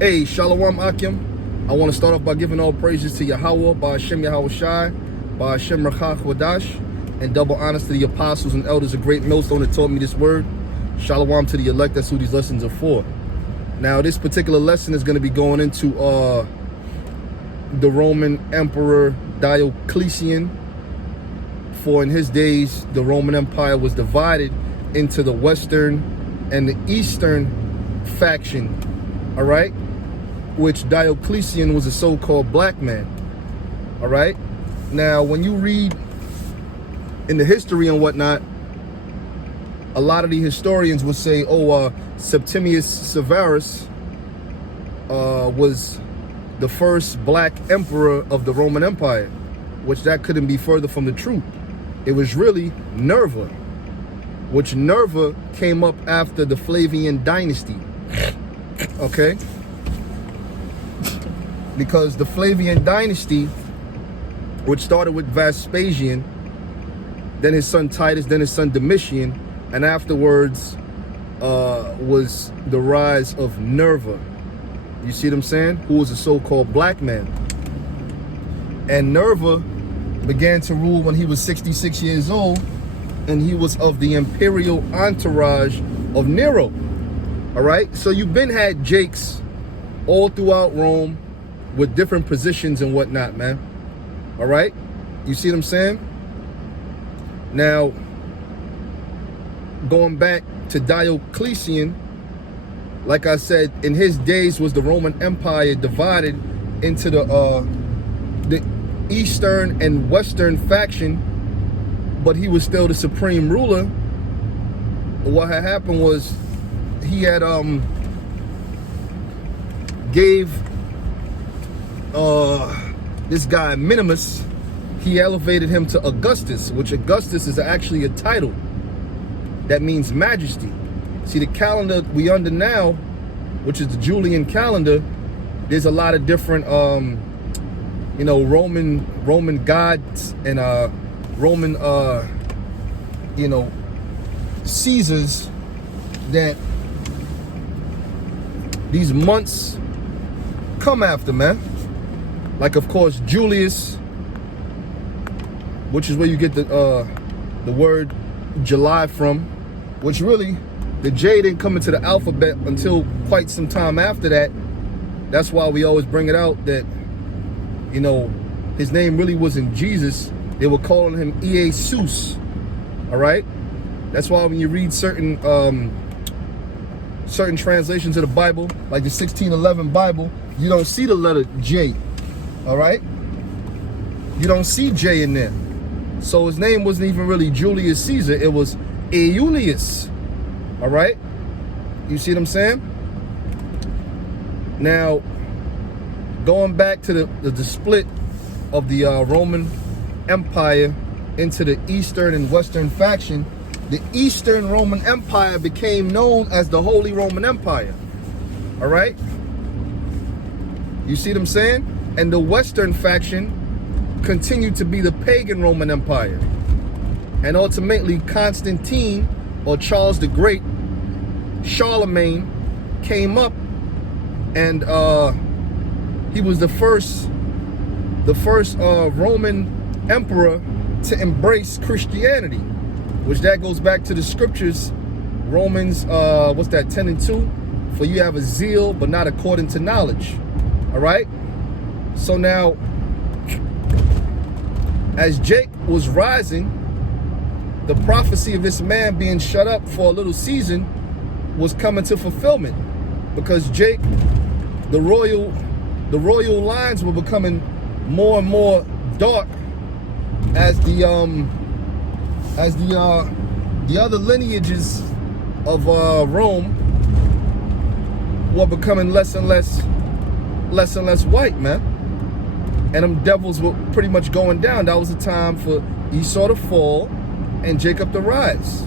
Hey, Shalom Akim. I want to start off by giving all praises to Yahweh, by Hashem Yahweh Shai, by Hashem Rachach Wadash, and double honors to the apostles and elders of great millstone that taught me this word. Shalom to the elect. That's who these lessons are for. Now, this particular lesson is going to be going into the Roman Emperor Diocletian. For in his days, the Roman Empire was divided into the Western and the Eastern faction, all right? Which Diocletian was a so-called black man, all right? Now, when you read in the history and whatnot, a lot of the historians would say, Septimius Severus was the first black emperor of the Roman Empire, which that couldn't be further from the truth. It was really Nerva, which Nerva came up after the Flavian Dynasty, okay? Because the Flavian Dynasty, which started with Vespasian, then his son Titus, then his son Domitian, and afterwards was the rise of Nerva. You see what I'm saying? Who was a so-called black man. And Nerva began to rule when he was 66 years old, and he was of the imperial entourage of Nero. All right? So you've been had Jakes all throughout Rome with different positions and whatnot, man. All right? You see what I'm saying? Now, going back to Diocletian, like I said, in his days was the Roman Empire divided into the Eastern and Western faction, but he was still the supreme ruler. What had happened was he had gave this guy Minimus, he elevated him to Augustus, which Augustus is actually a title that means majesty. See, the calendar we under now, which is the Julian calendar, there's a lot of different Roman gods and Roman Caesars that these months come after, man. Like, of course, Julius, which is where you get the word July from, which really, the J didn't come into the alphabet until quite some time after that. That's why we always bring it out that, his name really wasn't Jesus. They were calling him Jesus, all right? That's why when you read certain translations of the Bible, like the 1611 Bible, you don't see the letter J, all right? You don't see J in there. So his name wasn't even really Julius Caesar. It was Aeolius, all right? You see what I'm saying? Now, going back to the split of the Roman Empire into the Eastern and Western faction, the Eastern Roman Empire became known as the Holy Roman Empire, all right? You see what I'm saying? And the Western faction continued to be the pagan Roman Empire. And ultimately, Constantine, or Charles the Great, Charlemagne, came up, and he was the first Roman emperor to embrace Christianity, which that goes back to the scriptures, Romans, 10:2, for you have a zeal, but not according to knowledge, all right? So now, as Jake was rising, the prophecy of this man being shut up for a little season was coming to fulfillment, because Jake, the royal lines were becoming more and more dark as the other lineages of Rome were becoming less and less white, man. And them devils were pretty much going down. That was the time for Esau to fall and Jacob to rise,